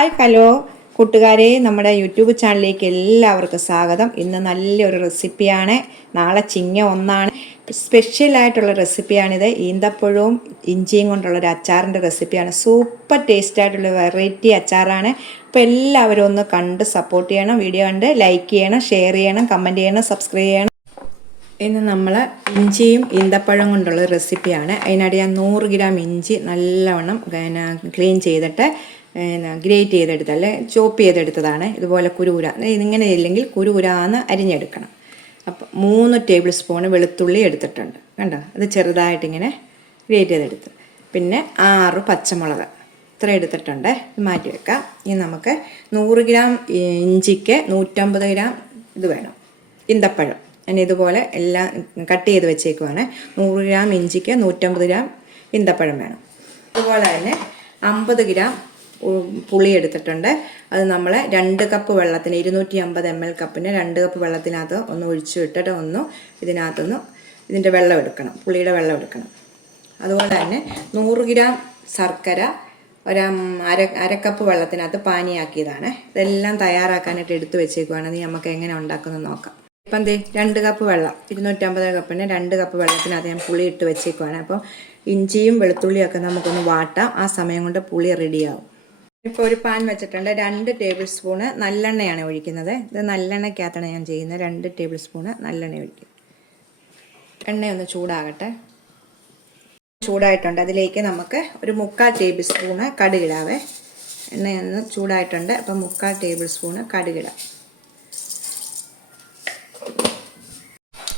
Hi hello. കൂട്ടുകാരെ നമ്മുടെ YouTube ചാനലിലേക്ക് എല്ലാവർക്കും സ്വാഗതം. ഇന്ന് നല്ലൊരു റെസിപ്പിയാണ്. നാളെ ചിങ്ങ ഒന്നാണ്. സ്പെഷ്യലായിട്ടുള്ള റെസിപ്പിയാണിത്. ഈന്തപ്പഴവും ഇഞ്ചിയും കൊണ്ടുള്ള ഒരു അച്ചാറിന്റെ റെസിപ്പിയാണ്. സൂപ്പർ ടേസ്റ്റ് ആയിട്ടുള്ള വെറൈറ്റി അച്ചാറാണ്. അപ്പോൾ എല്ലാവരും ഒന്ന് കണ്ട് സപ്പോർട്ട് ചെയ്യണം. വീഡിയോ കണ്ട് ലൈക്ക് ചെയ്യണം ഷെയർ ചെയ്യണം കമന്റ് ചെയ്യണം സബ്സ്ക്രൈബ് ചെയ്യണം. ഇന്ന് നമ്മൾ ഇഞ്ചിയും ഈന്തപ്പഴം കൊണ്ടുള്ള റെസിപ്പിയാണ്. അതിനിടെ ഞാൻ നൂറ് ഗ്രാം ഇഞ്ചി നല്ലവണ്ണം ക്ലീൻ ചെയ്തിട്ട് ഗ്രേറ്റ് ചെയ്തെടുത്ത അല്ലെ? ചോപ്പ് ചെയ്തെടുത്തതാണ്. ഇതുപോലെ കുരുകുര ഇങ്ങനെ ഇല്ലെങ്കിൽ കുരുകുരാന്ന് അരിഞ്ഞെടുക്കണം. അപ്പം മൂന്ന് ടേബിൾ സ്പൂൺ വെളുത്തുള്ളി എടുത്തിട്ടുണ്ട്. കണ്ടോ? അത് ചെറുതായിട്ടിങ്ങനെ ഗ്രേറ്റ് ചെയ്തെടുത്ത്. പിന്നെ ആറ് പച്ചമുളക്. ഇത്ര എടുത്തിട്ടുണ്ട്. മാറ്റി വെക്കാം. ഇനി നമുക്ക് നൂറ് ഗ്രാം ഇഞ്ചിക്ക് നൂറ്റമ്പത് ഗ്രാം ഇത് വേണം. ഇന്തപ്പഴം. ഞാൻ ഇതുപോലെ എല്ലാം കട്ട് ചെയ്ത് വെച്ചേക്കുവാണ്. നൂറ് ഗ്രാം ഇഞ്ചിക്ക് നൂറ്റമ്പത് ഗ്രാം ഇന്തപ്പഴം വേണം. അതുപോലെ തന്നെ അമ്പത് ഗ്രാം പുളി എടുത്തിട്ടുണ്ട് അത് നമ്മൾ രണ്ട് കപ്പ് വെള്ളത്തിന് ഇരുന്നൂറ്റി അമ്പത് എം എൽ കപ്പിന് രണ്ട് കപ്പ് വെള്ളത്തിനകത്ത് ഒന്ന് ഒഴിച്ചു വിട്ടിട്ട് ഒന്ന് ഇതിനകത്തൊന്ന് ഇതിന്റെ വെള്ളം എടുക്കണം. പുളിയുടെ വെള്ളം എടുക്കണം. അതുപോലെ തന്നെ നൂറ് ഗ്രാം ശർക്കര ഒരു അര അരക്കപ്പ് വെള്ളത്തിനകത്ത് പാനിയാക്കിയതാണ്. ഇതെല്ലാം തയ്യാറാക്കാനായിട്ട് എടുത്തു വെച്ചേക്കുവാണെങ്കിൽ നമുക്ക് എങ്ങനെ ഉണ്ടാക്കുന്നത് നോക്കാം. ഇപ്പം എന്തേ? രണ്ട് കപ്പ് വെള്ളം ഇരുന്നൂറ്റമ്പത് കപ്പിന് രണ്ട് കപ്പ് വെള്ളത്തിനകത്ത് ഞാൻ പുളി ഇട്ട് വെച്ചേക്കുവാണ്. അപ്പോൾ ഇഞ്ചിയും വെളുത്തുള്ളിയും ഒക്കെ നമുക്കൊന്ന് വാട്ടാം. ആ സമയം കൊണ്ട് പുളി റെഡിയാവും ഇപ്പോൾ ഒരു പാൻ വെച്ചിട്ടുണ്ട് രണ്ട് ടേബിൾ സ്പൂണ് നല്ലെണ്ണയാണ് ഒഴിക്കുന്നത്. ഇത് നല്ലെണ്ണയ്ക്കകത്താണ് ഞാൻ ചെയ്യുന്നത്. രണ്ട് ടേബിൾ സ്പൂണ് നല്ലെണ്ണ ഒഴിക്കും. എണ്ണയൊന്ന് ചൂടാകട്ടെ. ചൂടായിട്ടുണ്ട്. അതിലേക്ക് നമുക്ക് ഒരു മുക്കാൽ ടേബിൾ സ്പൂണ് കടുകിടാവേ. എണ്ണയൊന്ന് ചൂടായിട്ടുണ്ട്. അപ്പം മുക്കാൽ ടേബിൾ സ്പൂണ് കടുകിടാം.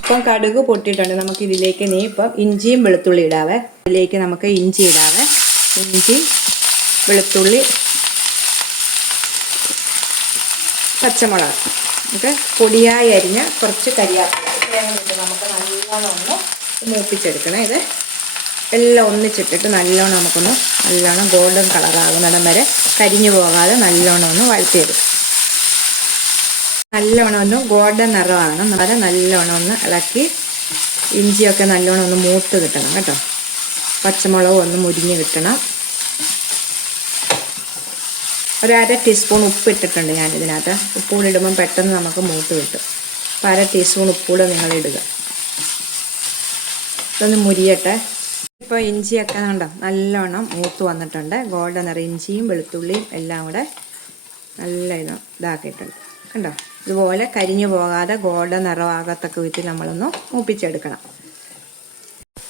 ഇപ്പം കടുക് പൊട്ടിയിട്ടുണ്ട്. നമുക്ക് ഇതിലേക്ക് നീ ഇപ്പം ഇഞ്ചിയും വെളുത്തുള്ളി ഇടാവേ. ഇതിലേക്ക് നമുക്ക് ഇഞ്ചി ഇടാവേ. ഇഞ്ചി വെളുത്തുള്ളി പച്ചമുളക്. നമുക്ക് പൊടിയായി അരിഞ്ഞ കുറച്ച് കരിയാപ്പില. നമുക്ക് നല്ലോണം ഒന്ന് മൂപ്പിച്ചെടുക്കണം. ഇത് എല്ലാം ഒന്നിച്ചിട്ടിട്ട് നല്ലോണം നമുക്കൊന്ന് നല്ലോണം ഗോൾഡൻ കളറാകുന്നിടം വരെ കരിഞ്ഞു പോകാതെ നല്ലോണം ഒന്ന് വഴറ്റിയെടുക്കും. നല്ലോണം ഒന്ന് ഗോൾഡൻ നിറമാണ് അത് നല്ലോണം ഒന്ന് ഇളക്കി ഇഞ്ചിയൊക്കെ നല്ലോണം ഒന്ന് മൂത്ത് കിട്ടണം കേട്ടോ. പച്ചമുളകും ഒന്ന് മുരിഞ്ഞ് കിട്ടണം. ഒരു അര ടീസ്പൂൺ ഉപ്പ് ഇട്ടിട്ടുണ്ട് ഞാൻ ഇതിനകത്ത് ഉപ്പുകൂടി ഇടുമ്പം പെട്ടെന്ന് നമുക്ക് മൂട്ട് കിട്ടും. അപ്പം അര ടീസ്പൂൺ ഉപ്പുകൂടെ നിങ്ങൾ ഇടുക ഇതൊന്ന് മുരിയട്ടെ. ഇപ്പോൾ ഇഞ്ചിയൊക്കെ കണ്ടോ? നല്ലോണം മൂത്ത് വന്നിട്ടുണ്ട്. ഗോൾഡൻ നിറ ഇഞ്ചിയും വെളുത്തുള്ളിയും എല്ലാം കൂടെ നല്ല ഇത് ഇതാക്കിയിട്ടുണ്ട്. കണ്ടോ? ഇതുപോലെ കരിഞ്ഞു പോകാതെ ഗോൾഡൻ നിറമാകത്തക്ക വിധത്തിൽ നമ്മളൊന്ന് മൂപ്പിച്ചെടുക്കണം.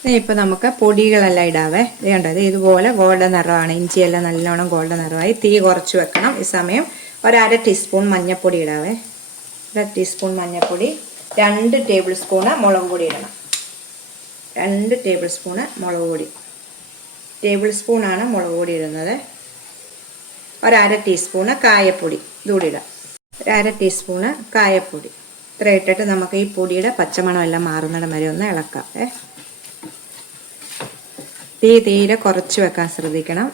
ഇപ്പം നമുക്ക് പൊടികളെല്ലാം ഇടാവേ. വേണ്ടത് ഇതുപോലെ ഗോൾഡൻ നിറമാണ്. ഇഞ്ചിയെല്ലാം നല്ലോണം ഗോൾഡൻ നിറമായി. തീ കുറച്ച് വെക്കണം. ഈ സമയം ഒരര ടീസ്പൂൺ മഞ്ഞൾപ്പൊടി ഇടാവേ. അര ടീസ്പൂൺ മഞ്ഞൾപ്പൊടി രണ്ട് ടേബിൾ സ്പൂണ് മുളക് പൊടി ഇടണം. രണ്ട് ടേബിൾ സ്പൂണ് മുളക് പൊടി. ടേബിൾ സ്പൂണാണ് മുളക് പൊടി ഇടുന്നത്. ഒരര ടീസ്പൂണ് കായപ്പൊടി. ഇതുകൂടി ഇടാം. ഒരര ടീസ്പൂണ് കായപ്പൊടി. ഇത്ര ഇട്ടിട്ട് നമുക്ക് ഈ പൊടിയുടെ പച്ചമണമെല്ലാം മാറുന്നിടം വരെ ഒന്ന് ഇളക്കാം. ഏ? തീ തീരെ കുറച്ച് വെക്കാൻ ശ്രദ്ധിക്കണം.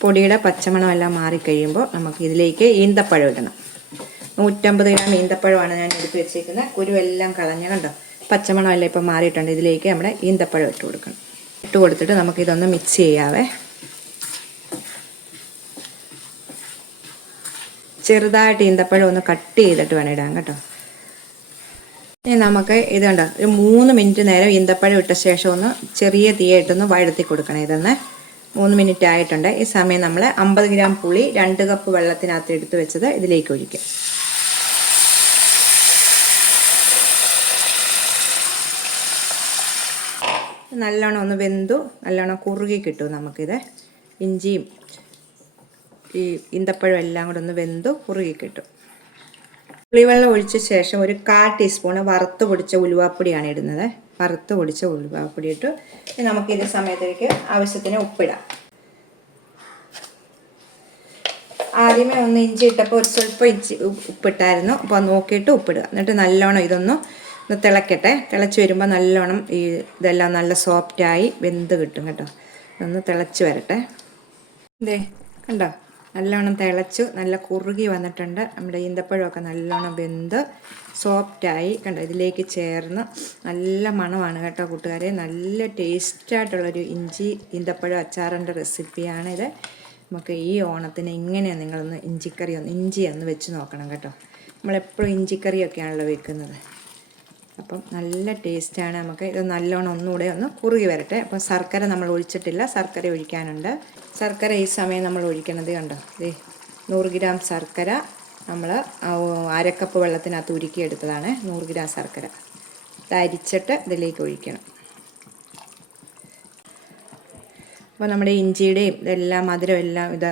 പൊടിയുടെ പച്ചമണം എല്ലാം മാറിക്കഴിയുമ്പോൾ നമുക്ക് ഇതിലേക്ക് ഈന്തപ്പഴം ഇടണം. നൂറ്റമ്പത് ഗ്രാം ഈന്തപ്പഴമാണ് ഞാൻ എടുത്ത് വെച്ചേക്കുന്നത് കുരുവെല്ലാം കളഞ്ഞ കണ്ടോ? പച്ചമണം എല്ലാം ഇപ്പം മാറിയിട്ടുണ്ട്. ഇതിലേക്ക് നമ്മുടെ ഈന്തപ്പഴം ഇട്ട് കൊടുക്കണം. ഇട്ട് കൊടുത്തിട്ട് നമുക്കിതൊന്ന് മിക്സ് ചെയ്യാവേ. ചെറുതായിട്ട് ഈന്തപ്പഴം ഒന്ന് കട്ട് ചെയ്തിട്ട് വേണം ഇടാൻ കേട്ടോ. ഇനി നമുക്ക് ഇത് കണ്ട ഒരു മൂന്ന് മിനിറ്റ് നേരം ഈന്തപ്പഴം ഇട്ട ശേഷം ഒന്ന് ചെറിയ തീയായിട്ടൊന്ന് വഴത്തി കൊടുക്കണം. ഇതൊന്ന് മൂന്ന് മിനിറ്റ് ആയിട്ടുണ്ട്. ഈ സമയം നമ്മൾ അമ്പത് ഗ്രാം പുളി രണ്ട് കപ്പ് വെള്ളത്തിനകത്ത് എടുത്ത് വെച്ചത് ഇതിലേക്ക് ഒഴിക്കും നല്ലോണം ഒന്ന് വെന്തു നല്ലോണം കുറുകി കിട്ടും നമുക്കിത്. ഇഞ്ചിയും ഈ ഈന്തപ്പഴം എല്ലാം കൂടെ ഒന്ന് വെന്തു കുറുകി കിട്ടും. പുളിവെള്ളം ഒഴിച്ച ശേഷം ഒരു കാ ടീസ്പൂൺ വറുത്ത് പൊടിച്ച ഉലുവാപ്പൊടിയാണ് ഇടുന്നത്. വറുത്ത് പൊടിച്ച ഉലുവാപ്പൊടി ഇട്ടു. നമുക്ക് ഇത് സമയത്തേക്ക് ആവശ്യത്തിന് ഉപ്പിടാം. ആദ്യമേ ഒന്ന് ഇഞ്ചി ഇട്ടപ്പോൾ ഒരു സ്വല്പം ഇഞ്ചി ഉപ്പിട്ടായിരുന്നു. അപ്പോൾ നോക്കിയിട്ട് ഉപ്പിടുക. എന്നിട്ട് നല്ലോണം ഇതൊന്ന് ഒന്ന് തിളക്കട്ടെ. തിളച്ച് വരുമ്പോൾ നല്ലോണം ഈ ഇതെല്ലാം നല്ല സോഫ്റ്റായി വെന്ത് കിട്ടും കേട്ടോ. ഒന്ന് തിളച്ച് വരട്ടെ. ഇതേ കണ്ടോ? നല്ലോണം തിളച്ചു നല്ല കുറുകി വന്നിട്ടുണ്ട്. നമ്മുടെ ഈന്തപ്പഴമൊക്കെ നല്ലോണം വെന്ത് സോഫ്റ്റായി കണ്ടോ ഇതിലേക്ക് ചേർന്ന് നല്ല മണമാണ് കേട്ടോ കൂട്ടുകാരെ. നല്ല ടേസ്റ്റായിട്ടുള്ളൊരു ഇഞ്ചി ഈന്തപ്പഴം അച്ചാറിന്റെ റെസിപ്പിയാണിത്. നമുക്ക് ഈ ഓണത്തിന് ഇങ്ങനെയാണ് നിങ്ങളൊന്ന് ഇഞ്ചിക്കറി ഒന്ന് ഇഞ്ചി ഒന്ന് വെച്ച് നോക്കണം കേട്ടോ. നമ്മളെപ്പോഴും ഇഞ്ചിക്കറിയൊക്കെയാണല്ലോ വെക്കുന്നത്. അപ്പം നല്ല ടേസ്റ്റാണ് നമുക്ക്. ഇത് നല്ലോണം ഒന്നുകൂടെ ഒന്ന് കുറുകി വരട്ടെ. അപ്പോൾ ശർക്കര നമ്മൾ ഒഴിച്ചിട്ടില്ല. ശർക്കര ഒഴിക്കാനുണ്ട്. ശർക്കര ഈ സമയം നമ്മൾ ഒഴിക്കണത് കണ്ടോ? ദേ നൂറ് ഗ്രാം ശർക്കര നമ്മൾ അരക്കപ്പ് വെള്ളത്തിനകത്ത് ഉരുക്കിയെടുത്തതാണ്. നൂറ് ഗ്രാം ശർക്കര. ഇത് ഇതിലേക്ക് ഒഴിക്കണം. അപ്പോൾ നമ്മുടെ ഇഞ്ചിയുടെയും ഇതെല്ലാം മധുരം എല്ലാം ഇത്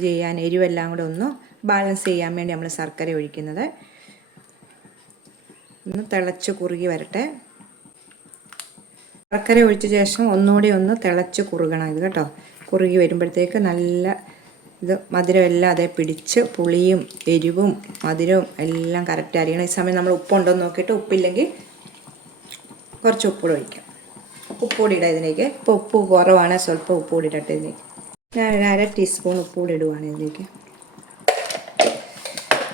ചെയ്യാൻ എരിവെല്ലാം കൂടെ ഒന്ന് ബാലൻസ് ചെയ്യാൻ വേണ്ടി നമ്മൾ ശർക്കര ഒഴിക്കുന്നത്. ഒന്ന് തിളച്ച് കുറുകി വരട്ടെ. ശർക്കര ഒഴിച്ച ശേഷം ഒന്നുകൂടി ഒന്ന് തിളച്ച് കുറുകണം ഇത് കേട്ടോ. കുറുകി വരുമ്പോഴത്തേക്ക് നല്ല ഇത് മധുരം എല്ലാം അതേ പിടിച്ച് പുളിയും എരിവും മധുരവും എല്ലാം കറക്റ്റ് അറിയണം ഈ സമയം നമ്മൾ ഉപ്പുണ്ടോ എന്ന് നോക്കിയിട്ട് ഉപ്പില്ലെങ്കിൽ കുറച്ച് ഉപ്പുകൂടെ ഒഴിക്കാം. ഉപ്പുകൂടി ഇടാം ഇതിലേക്ക്. ഇപ്പോൾ ഉപ്പ് കുറവാണ് സ്വല്പം ഉപ്പുകൂടി ഇടട്ടെ ഇതിലേക്ക്. ഞാൻ അര ടീസ്പൂൺ ഉപ്പുപൊടി ഇടുവാണ് ഇതിലേക്ക്.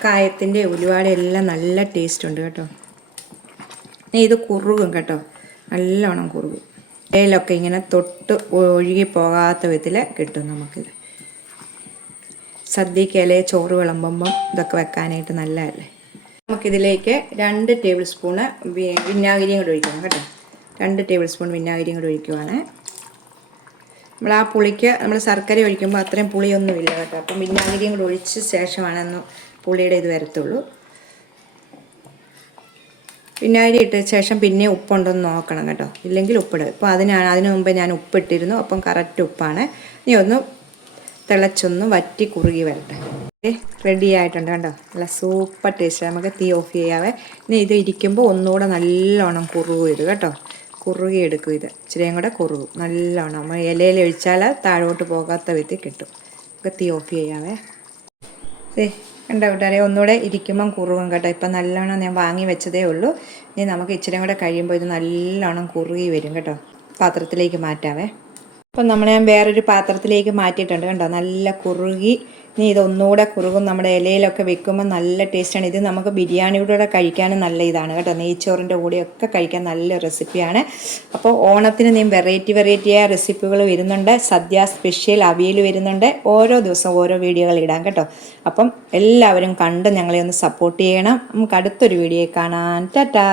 കായത്തിന്റെ ഉലുവാടെ എല്ലാം നല്ല ടേസ്റ്റ് ഉണ്ട് കേട്ടോ. ഇത് കുറുകും കേട്ടോ. നല്ലോണം കുറുകും. ഇലയിലൊക്കെ ഇങ്ങനെ തൊട്ട് ഒഴുകി പോകാത്ത വിധത്തിൽ കിട്ടും നമുക്കിത് സദ്യക്ക് ഇല ചോറ് വിളമ്പുമ്പം ഇതൊക്കെ വെക്കാനായിട്ട് നല്ലതല്ലേ? നമുക്കിതിലേക്ക് രണ്ട് ടേബിൾ സ്പൂണ് വിനാഗിരിയും കൂടെ ഒഴിക്കണം കേട്ടോ. രണ്ട് ടേബിൾ സ്പൂൺ വിനാഗിരിയും കൂടെ ഒഴിക്കുവാണ്. നമ്മൾ ആ പുളിക്ക് നമ്മൾ ശർക്കര ഒഴിക്കുമ്പോൾ അത്രയും പുളിയൊന്നുമില്ല കേട്ടോ. അപ്പം വിനാഗിരിയും കൂടെ ഒഴിച്ച ശേഷമാണെന്ന് പുളിയുടെ ഇത് വരത്തുള്ളൂ. വിനാഗിരി ഇട്ട ശേഷം പിന്നെ ഉപ്പുണ്ടോന്ന് നോക്കണം കേട്ടോ. ഇല്ലെങ്കിൽ ഉപ്പിടും. ഇപ്പോൾ അതിനാണ് അതിന് മുമ്പ് ഞാൻ ഉപ്പിട്ടിരുന്നു. അപ്പം കറക്റ്റ് ഉപ്പാണ്. ഇനി ഒന്ന് തിളച്ചൊന്ന് വറ്റി കുറുകി വരട്ടെ. റെഡി ആയിട്ടുണ്ട് കണ്ടോ? നല്ല സൂപ്പർ ടേസ്റ്റ് നമുക്ക് തീ ഓഫ് ചെയ്യാവേ. ഇനി ഇത് ഇരിക്കുമ്പോൾ ഒന്നുകൂടെ നല്ലോണം കുറുകും ഇത് കേട്ടോ. കുറുകി എടുക്കും ഇത്. ഇച്ചിരിയും കൂടെ കുറുകും. നല്ലോണം. നമ്മൾ ഇലയിൽ ഒഴിച്ചാൽ താഴോട്ട് പോകാത്ത വിധത്തിൽ കിട്ടും. നമുക്ക് തീ ഓഫ് ചെയ്യാവേ. കണ്ടോ കൂട്ടുകാരെ ഒന്നുകൂടെ ഇരിക്കുമ്പം കുറുകും കേട്ടോ. ഇപ്പം നല്ലോണം ഞാൻ വാങ്ങി വെച്ചതേ ഉള്ളൂ. ഇനി നമുക്ക് ഇച്ചിരി കൂടെ കഴിയുമ്പോൾ ഇത് നല്ലോണം കുറുകി വരും കേട്ടോ. പാത്രത്തിലേക്ക് മാറ്റാവേ. അപ്പം നമ്മൾ ഞാൻ വേറൊരു പാത്രത്തിലേക്ക് മാറ്റിയിട്ടുണ്ട് കണ്ടോ? നല്ല കുറുകി. ഇനി ഇതൊന്നുകൂടെ കുറുകും. നമ്മുടെ ഇലയിലൊക്കെ വെക്കുമ്പോൾ നല്ല ടേസ്റ്റാണ് ഇത് നമുക്ക് ബിരിയാണിയുടെ കൂടെ കഴിക്കാനും നല്ല ഇതാണ് കേട്ടോ. നെയ്ച്ചോറിന്റെ കൂടെയൊക്കെ കഴിക്കാൻ നല്ല റെസിപ്പിയാണ് അപ്പോൾ ഓണത്തിന് നീ വെറൈറ്റി വെറൈറ്റിയായ റെസിപ്പികൾ വരുന്നുണ്ട്. സദ്യ സ്പെഷ്യൽ അവിയൽ വരുന്നുണ്ട്. ഓരോ ദിവസം ഓരോ വീഡിയോകൾ ഇടാം കേട്ടോ. അപ്പം എല്ലാവരും കണ്ട് ഞങ്ങളെ ഒന്ന് സപ്പോർട്ട് ചെയ്യണം. നമുക്ക് അടുത്തൊരു വീഡിയോ കാണാൻ ടാറ്റാ!